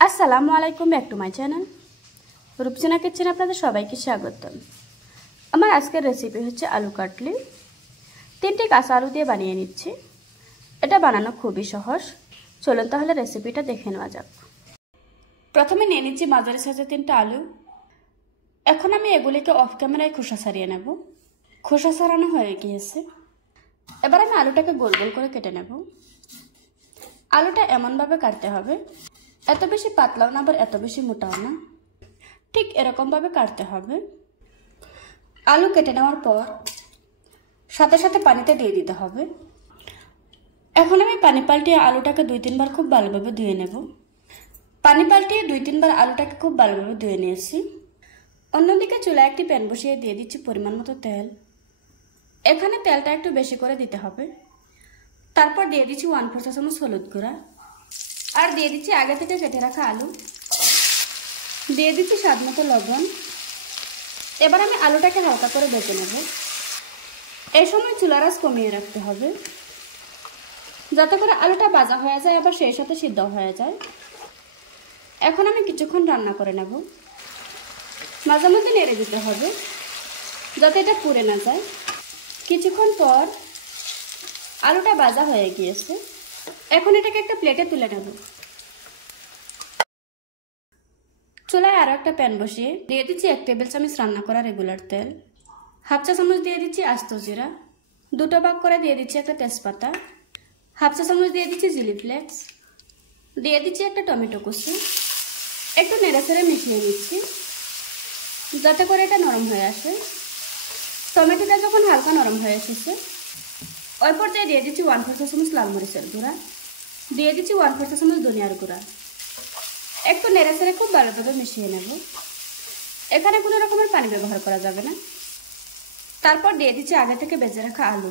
আসসালামু আলাইকুম, back to my channel Rupsina kitchen. আপনাদের সবাইকে স্বাগতম। আমার আজকের রেসিপি হচ্ছে আলু কাটলি। 3টি কাঁচা আলু দিয়ে বানিয়ে নিচ্ছি। এটা বানানো খুবই সহজ। চলুন তাহলে রেসিপিটা দেখে নেওয়া যাক। প্রথমে নিয়ে নিচ্ছি মাঝারি সাইজের 3টা আলু। এখন আমি এগুলিকে অফ ক্যামেরায় খোসা ছাড়িয়ে নেব। খোসা ছাড়ানো হয়ে গিয়েছে। এবার আমি আলুটাকে গোল গোল করে কেটে নেব। আলুটা এমনভাবে কাটতে হবে, এত বেশি পাতলাও না আবার এত বেশি মোটাও না, ঠিক এরকমভাবে কাটতে হবে। আলু কেটে নেওয়ার পর সাথে সাথে পানিতে দিয়ে দিতে হবে। এখন আমি পানি পাল্টিয়ে আলুটাকে 2-3 বার খুব ভালোভাবে ধুয়ে নেব। পানি পাল্টিয়ে 2-3 বার আলুটাকে খুব ভালোভাবে ধুয়ে নিয়েছি। অন্যদিকে চুলায় একটি প্যান বসিয়ে দিয়ে দিচ্ছি পরিমাণ মতো তেল। এখানে তেলটা একটু বেশি করে দিতে হবে। তারপর দিয়ে দিচ্ছি 1/4 চা চামচ হলুদ গুঁড়া, আর দিয়ে দিচ্ছি আগে থেকে কেটে রাখা আলু, দিয়ে দিচ্ছি স্বাদ মতো লবণ। এবার আমি আলুটাকে হালকা করে ভেজে নেব। এই সময় চুলার আঁচ কমিয়ে রাখতে হবে, যাতে করে আলুটা ভাজা হয়ে যায় আবার সেই সাথে সিদ্ধ হয়ে যায়। এখন আমি কিছুক্ষণ রান্না করে নেব। মাঝে মাঝে নেড়ে দিতে হবে যাতে এটা পুড়ে না যায়। কিছুক্ষণ পর আলুটা ভাজা হয়ে গিয়েছে। এখন এটাকে একটা প্লেটে তুলে নেব। চুলায় আরও একটা প্যান বসিয়ে দিয়ে দিচ্ছি 1 টেবিল চামচ রান্না করা রেগুলার তেল, 1/2 চা চামচ দিয়ে দিচ্ছি আস্ত জিরা, 2টো ভাগ করে দিয়ে দিচ্ছি একটা তেজপাতা, 1/2 চা চামচ দিয়ে দিচ্ছি চিলি ফ্লেক্স, দিয়ে দিচ্ছি একটা টমেটো কুচি। একটু নেড়ে চেড়ে মিশিয়ে নিচ্ছি যাতে করে এটা নরম হয়ে আসে। টমেটোটা যখন হালকা নরম হয়ে এসেছে ওই পর্যায়ে দিয়ে দিচ্ছি 1/4 চা চামচ লাল মরিচের গুঁড়া, দিয়ে দিচ্ছি 1/4 চা চামচ ধনিয়ার গুঁড়া। একটু নেড়ে চেড়ে খুব ভালোভাবে মিশিয়ে নেব। এখানে কোনো রকমের পানি ব্যবহার করা যাবে না। তারপর দিয়ে দিচ্ছি আগে থেকে ভেজে রাখা আলু।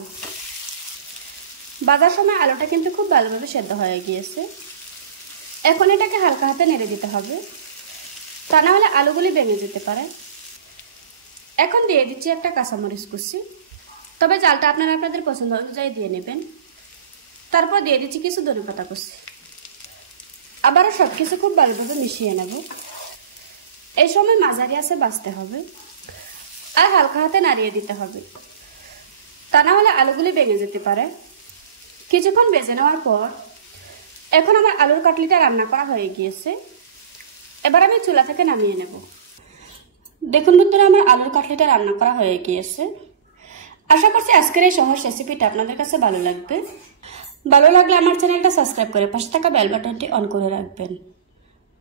ভাজার সময় আলুটা কিন্তু খুব ভালোভাবে সেদ্ধ হয়ে গিয়েছে। এখন এটাকে হালকা হাতে নেড়ে দিতে হবে, তা না হলে আলুগুলি ভেঙে যেতে পারে। এখন দিয়ে দিচ্ছি একটা কাঁচামরিচ কুচি, তবে জালটা আপনারা আপনাদের পছন্দ অনুযায়ী দিয়ে নেবেন। তারপর দিয়ে দিচ্ছি কিছু ধনেপাতা কুচি। আবারও সব কিছু খুব ভালোভাবে মিশিয়ে নেব। এই সময় মাঝারি আঁচে ভাজতে হবে আর হালকা হাতে নাড়িয়ে দিতে হবে, তা না হলে আলুগুলি ভেঙে যেতে পারে। কিছুক্ষণ ভেজে নেওয়ার পর এখন আমার আলুর কাটলিটা রান্না করা হয়ে গিয়েছে। এবার আমি চুলা থেকে নামিয়ে নেব। দেখুন বন্ধুরা, আমার আলুর কাটলিটা রান্না করা হয়ে গিয়েছে। আশা করছি আজকের এই সহজ রেসিপিটা আপনাদের কাছে ভালো লাগবে। ভালো লাগলে আমার চ্যানেলটা সাবস্ক্রাইব করে পাশে থাকা বেল বাটনটি অন করে রাখবেন।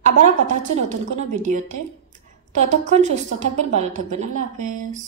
আবারও কথা হচ্ছে নতুন কোনো ভিডিওতে। ততক্ষণ সুস্থ থাকবেন, ভালো থাকবেন। আল্লাহ হাফেজ।